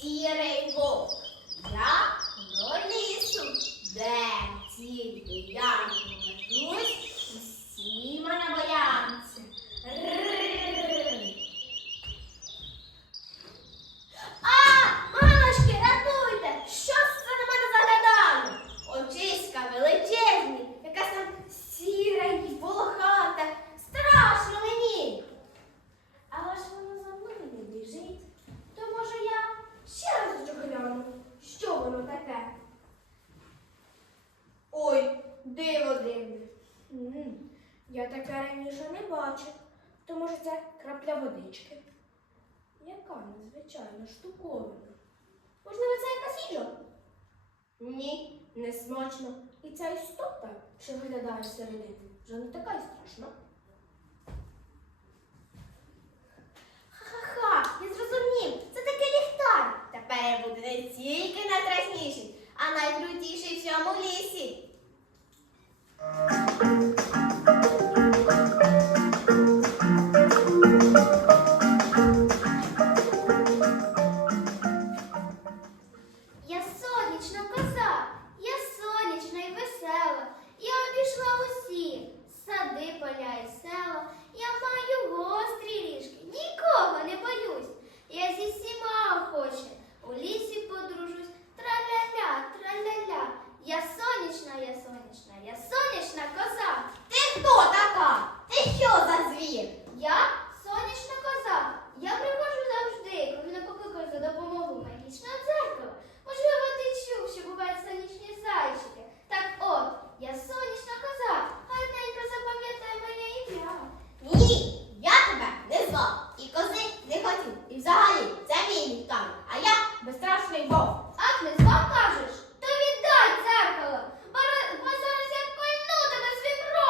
сірий вовк. Я до лісу, де тільки я не покажусь, усі мене бояться. Ррррррр. А, мамочки, рятуйте! Що це на мене заглядає? Очиська величезні, якась там сіра і волохата. Страшно мені. Але ж воно за мною не біжить. То може я ще раз гляну, що воно таке? Ой, диво дивне. М, Я таке раніше не бачив. То може це крапля водички? Яка незвичайна штуковина? Можливо, це якась їжа? Ні, не смачно. І ця істота, що виглядає всередині, вже не така й страшна. Ха-ха-ха, я зрозумів, це такий ліхтар. Тепер я буду не тільки найстрашніший, а найкрутіший в цьому лісі.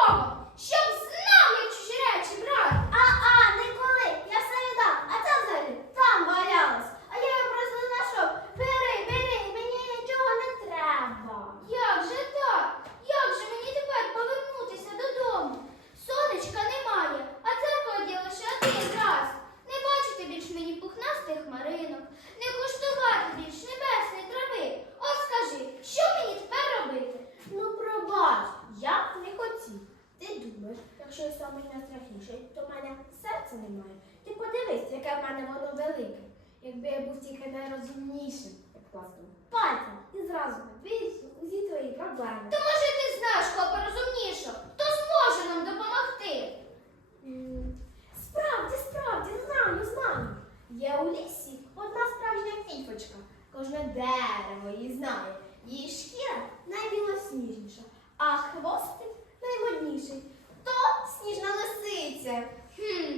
Своїм рогом, щоб знав, як чужі речі брати. А-а, Николи, я все віддав. А це взагалі там валялось. А я його просто знайшов. Бери, бери, мені нічого не треба. Як же так? Як же мені тепер повернутися додому? Сонечка немає, а дзеркало є лише один раз. Не бачити більш мені пухнастих хмаринок, не куштувати більш небесної трави. От скажи, що мені тепер робити? Ну, пробач, я б не хотів. Ти думаєш, якщо я самий найстрашніший, то в мене серця немає. Ти подивись, яке в мене воно велике. Якби я був тільки найрозумнішим, як пластом пальцем, і зразу би усі твої проблеми. То може ти знаєш кого порозумнішого, хто зможе нам допомогти? Справді, справді, знаю, знаю. Є у лісі одна справжня фіфочка. Кожне дерево її знає. Її шкіра найбілосніжніша, а хвостик наймодніший. То сніжна лисиця. Хм,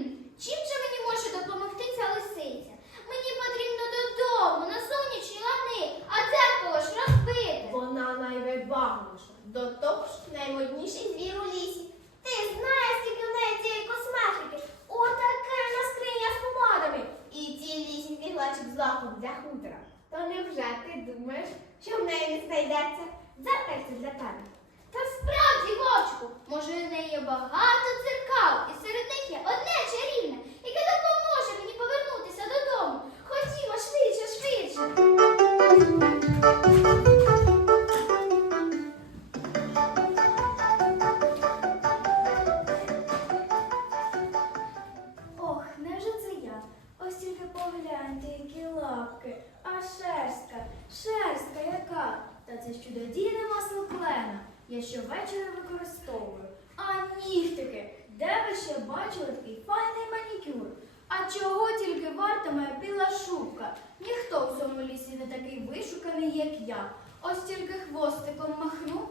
не такий вишуканий, як я. Ось тільки хвостиком махну,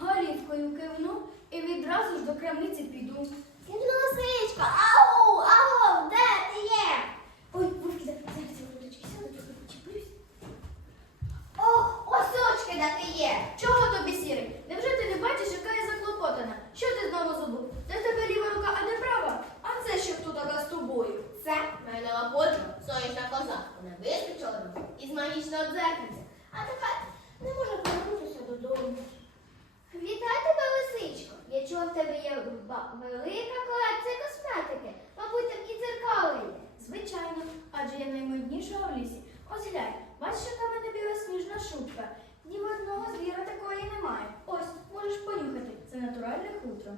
голівкою кивну і відразу ж до крамниці піду. Лисичка, ау, ау, де ти є? Ой, вовки, зараз, зараз, водички, сяду, трохи почеплюсь. Ох, ось очки, де ти є. Чого тобі сірий? Невже ти не бачиш, яка я заклопотана? Що ти знову забув? Де в тебе ліва рука, а не права? А це що хто така з тобою? Це моя нова подруга, сонячна коза. Вона вискочила із магічного дзеркальця. А тепер не може повернутися додому. Вітаю тебе, лисичко. Я чула, в тебе є велика колекція косметики. Мабуть, там і дзеркали є. Звичайно, адже я наймодніша у лісі. Ось глянь, бачиш, яка в мене біла сніжна шубка. Ні в одного звіра такої немає. Ось, можеш понюхати. Це натуральне хутро.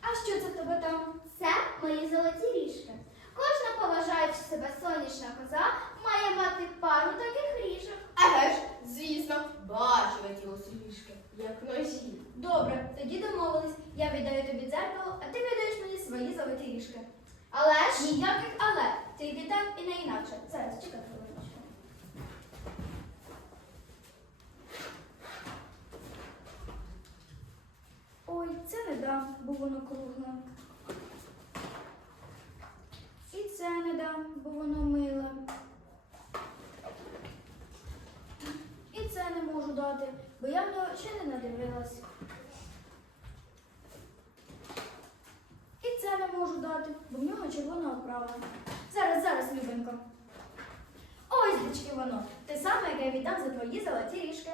А що це в тебе там? Це мої золоті ріжки. Кожна поважаючи себе сонячна коза має мати пару таких ріжок. Еге ж, звісно, бачу я ті острішки, як ножі. Добре, тоді домовились. Я віддаю тобі дзеркало, а ти віддаєш мені свої золоті ріжки. Але ж Ніяких але, тільки так і не інакше. Зараз, чекай хвилиночку. Ой, це не дам, бо воно кругле. І це не дам, бо воно миле. І це не можу дати, бо я в нього ще не надивилась. І це не можу дати, бо в нього червона оправа. Зараз, зараз, Любенько. Ось дички воно. Те саме, яке я віддам за твої золоті ріжки.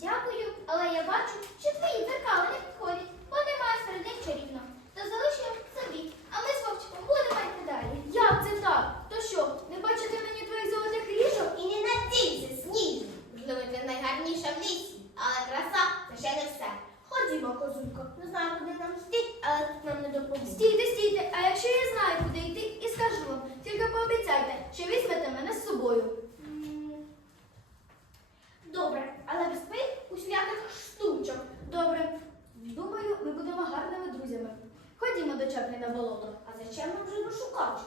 дякую, але я бачу, що твої дзеркала не підходять, бо немає серед них чарівного. То залишимо собі, а ми з Вовчиком будемо йти далі. Як це так? То що, не бачити мені твоїх золотих ріжок? І не надійся, сніг. Можливо, ти найгарніша в лісі, але краса це ще не все. Ходімо, козунько, не знаю, куди нам йти, але тут нам не допомогти. Стійте, стійте, а якщо я знаю, куди йти, і скажу вам, тільки пообіцяйте, що візьмете мене з собою. Добре, але без твоїх усіляких штучок. Добре, думаю, ми будемо гарними друзями. Ходімо до чаплі на болото. А зачем нам вже шукати?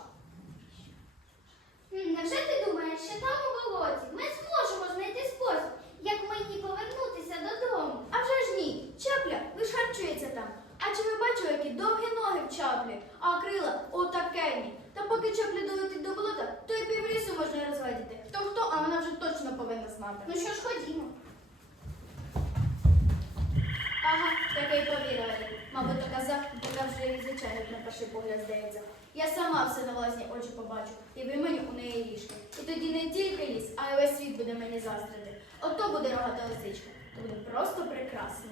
Невже ти думаєш, що там у болоті ми зможемо знайти спосіб, як мені повернутися додому? А вже ж ні, чапля лиш харчується там. А чи ви бачили, які довгі ноги в чаплі, а крила отакені? Та поки чаплі долетить до болота, то і півлісу можна розгледіти. Хто хто, а вона вже точно повинна знати. Ну що ж, ходімо. Ага, таке й повірила. Мабуть, така за така вже і звичайно на перший погляд здається. Я сама все на власні очі побачу і виманю у неї ріжки. І тоді не тільки ліс, а й весь світ буде мені заздрити. Ото буде рогата лисичка. То буде просто прекрасно.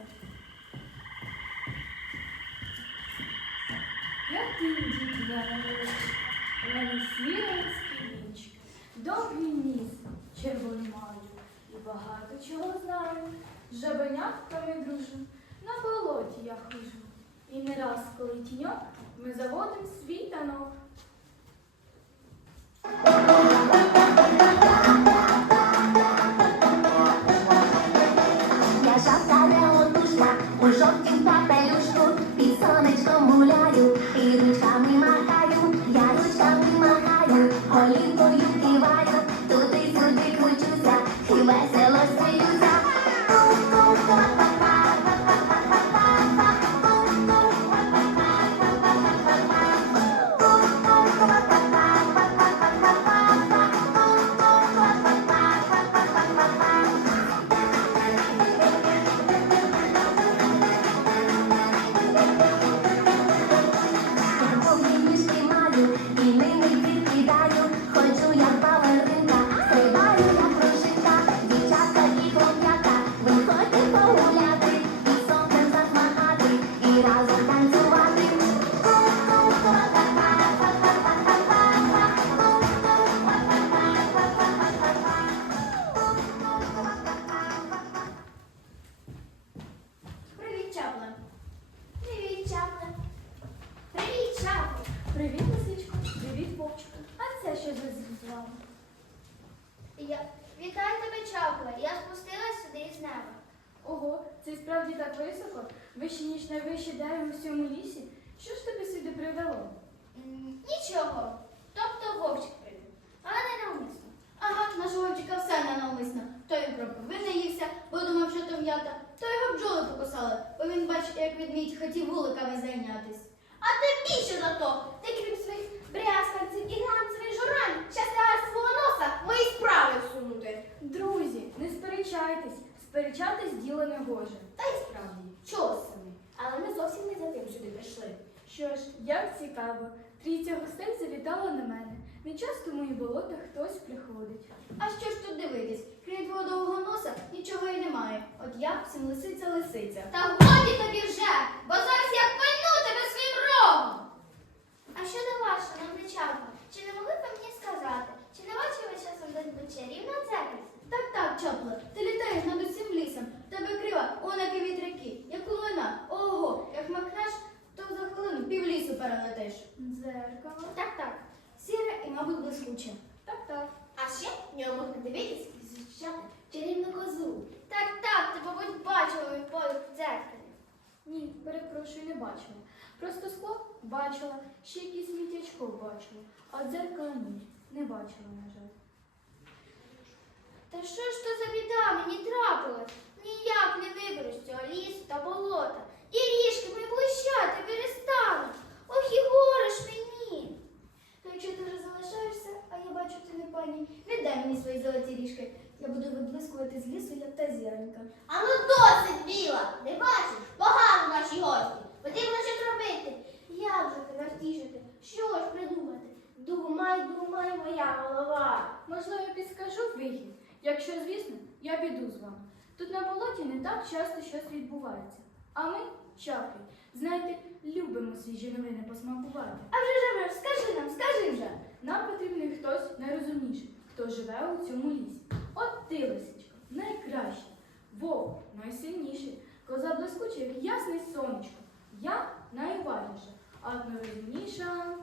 Як діти я Лені сіранські вінчик, довгий ніс, червоний маю, і багато чого знаю. Жабенятками дружу, на болоті я хожу. І не раз, коли тіньок, ми заводим свій танок. У тебе, Я спустилась сюди із неба. Ого, це справді так високо, вище, ніж найвище дерево в усьому лісі. Що ж тебе сюди привело? М, Нічого. Тобто вовчик привів. Але не навмисно. Ага, наш Вовчика все ненавмисно. То він кропиви наївся, бо думав, що то м'ята, то його бджоли покусали, бо він бачив, як ведмідь хотів вуликами зайнятись. А ти більше за то. Ти крім своїх брязканців і глянцевих журналів, ще стягаш свого носа в мої справи всунути. Друзі, не сперечайтесь, сперечатись діло не гоже. Та й справді, чого самі? Але ми зовсім не за тим сюди прийшли. Що ж, як цікаво, трійця гостей завітала на мене. Не часто в мої болота хтось приходить. А що ж тут дивитись? Крім твого довгого носа нічого і немає. От я всім лисиця лисиця. Та годі тобі вже, бо зараз я пальну тебе своїм рогом. А щодо вас, шановне Чапле, чи не могли б ви мені сказати, чи не бачили часом десь вечерів на дзеркальці? Так, так, чопле, ти літаєш над усім лісом, в тебе крила, онаки вітряки, як луна, ого, як макнеш, то за хвилину пів лісу перелетиш. Дзеркало. Так, так. Сіре і, мабуть, блискуче. Так, так. А ще в ньому можна дивитись і зустрічати чарівну козу. Так, так, ти, мабуть, бачила мій погляд в дзеркалі. Ні, перепрошую, не бачила. Просто скло бачила, ще якийсь сміттячко бачила, а дзеркала ні, не бачила, на жаль. Та що ж то за біда мені трапилась? Ніяк не виберусь з цього лісу та болота. І ріжки мої блищати перестануть. Ох і горе ж мені. То якщо ти вже залишаєшся, а я бачу, ти не пані, віддай мені свої золоті ріжки. Я буду виблискувати з лісу, як та зіронька. А ну досить біла! Не бачиш? Погано наші гості. Потрібно щось робити. Як же тебе втішити? Що ж придумати? Думай, думай, моя голова. Можливо, підскажу вихід. Якщо, звісно, я піду з вами. Тут на болоті не так часто щось відбувається. А ми, чаплі, знаєте, любимо свіжі новини посмакувати. А вже живеш, скажи нам, скажи вже. Нам потрібний хтось найрозумніший, хто живе у цьому лісі. От ти, лисичко, найкраща, вовк найсильніший, коза блискуча, як ясне сонечко. Я найуважніша, а найрозумніша.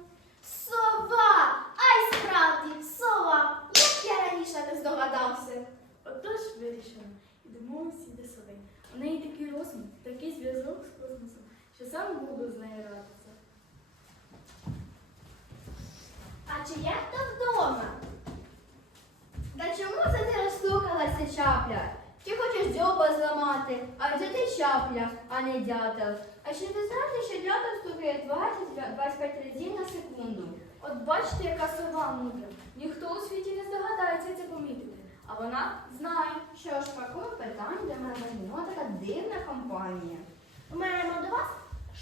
Сова! Ай справді, сова! Як я раніше не здогадався. Отож вирішила. Йдемо всі до сови. У неї такий розум, такий зв'язок з космосом, що сам буду з нею радитися. А чи є хто вдома? Та чому це ти розстукалася, чапля? Чи хочеш дзьоба зламати? Адже ти чапля, а не дятел. А чи ви знаєте, що дятел стукає 20-25 разів на секунду? От бачите, яка сова мудра. Ніхто у світі не здогадається це помітити. А вона знає. Що ж, пакую питань для мене така дивна компанія. Маємо до вас,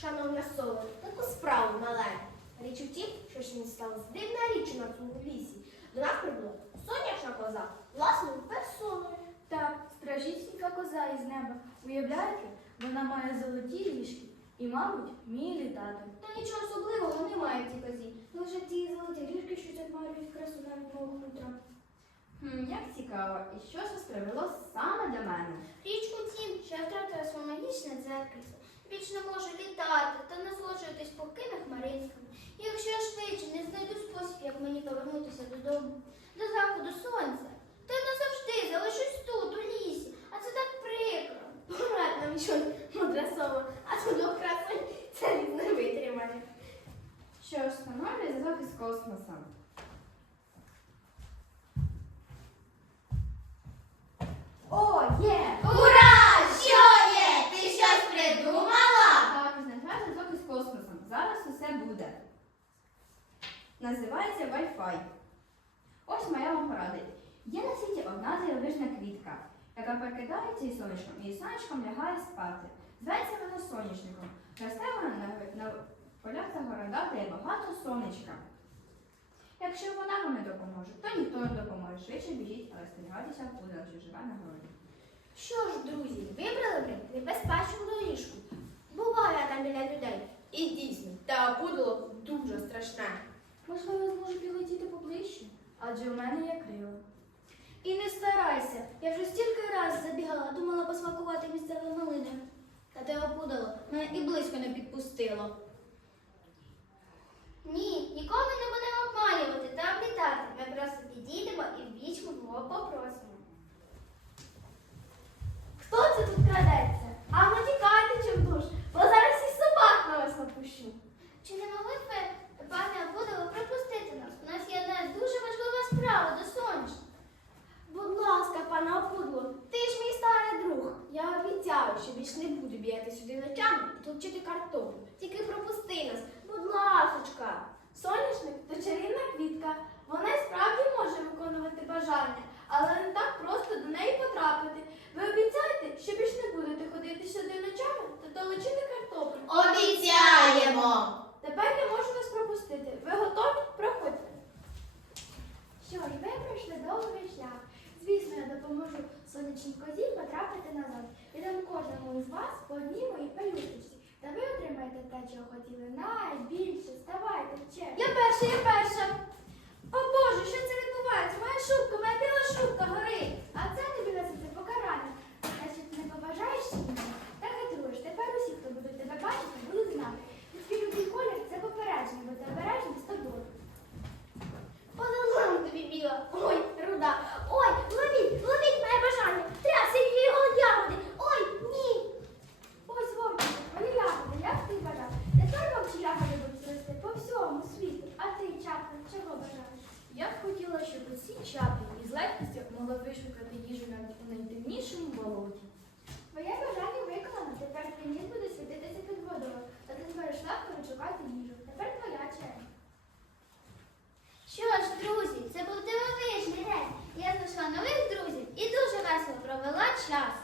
шановна соло, таку справу маленьку. Річ у тім, що ж не сталося дивна річ на цьому лісі. До нас прибула сонячна коза власною персоною. Так, стражісінька коза із неба. Уявляєте, вона має золоті ріжки і, мабуть, вміє літати. Та нічого особливого немає в цій козі. Лише ті золоті ріжки, що затмарюють красу навіть мого хутра. Хм, як цікаво, і що ж привело саме до мене? Річ у тім, що я втратила своє магічне дзеркальце. Не можу літати та насолоджуватись пухкими хмаринками. І якщо я швидше не знайду спосіб, як мені повернутися додому, до заходу сонця, то я назавжди залишусь тут, у лісі. А це так прикро. Порад нам що мудра сова, а то до краси це ліс не витримає. Що ж, встановлює зв'язок із космосом. О, є! Ура! Що є? Ти щось придумала? Так, знайшла зв'язок із космосом. Зараз усе буде. Називається Wi-Fi. Ось моя вам порада. Є на світі одна дивовижна квітка, яка прокидається із сонечком, і сонечком лягає спати. Зветься вона соняшником. Росте вона на, на полях та городах, де є багато сонечка. Якщо вона вам не допоможе, то ніхто не допоможе. Швидше біжіть, але стерігайтеся пудел, що живе на городі. Що ж, друзі, вибрали ви небезпечну доріжку. Буває там біля людей. І дійсно, та пудло дуже страшне. Можливо, я зможу підлетіти поближче, адже у мене є крила. І не старайся. Я вже стільки раз забігала, думала посмакувати місцевої малини. Та те опудало, мене і близько не підпустило. Ні, ніколи не будемо обманювати та облітати. Ми просто підійдемо і в вічку його попросимо. Хто це тут крадеться? А ну тікайте чим душ, бо зараз і собак на вас напущу. Чи не могли б ви, пане Абудово, пропустити нас? У нас є одна дуже важлива справа до ласка, пане опудло, ти ж мій старий друг. Я обіцяю, що більш не буду бігати сюди ночами і толчити картоплю. Тільки пропусти нас, будь ласочка. Соняшник то чарівна квітка. Вона й справді може виконувати бажання, але не так просто до неї потрапити. Ви обіцяєте, що більш не будете ходити сюди ночами та толочити картоплю. Обіцяємо! Тепер я можу вас пропустити. Ви готові? Проходьте. Що ж, ви пройшли довгий шлях. Звісно, я допоможу сонячній козі потрапити назад. І дам кожному із вас по одній моїй пелюсточці. Та ви отримаєте те, чого хотіли найбільше. Ставайте, ще. Я перша, я перша. О Боже, що це відбувається? Моя шубка, моя біла шубка горить. А це тобі несеться Я б хотіла, щоб усі чаплі із легкістю могли вишукати їжу на найдивнішому болоті. Моє бажання виконано, тепер ти ніс буде світитися під водою, а ти зможеш легко відшукати їжу. Тепер твоя черга. Що ж, друзі, це був дивовижний день. Я знайшла нових друзів і дуже весело провела час.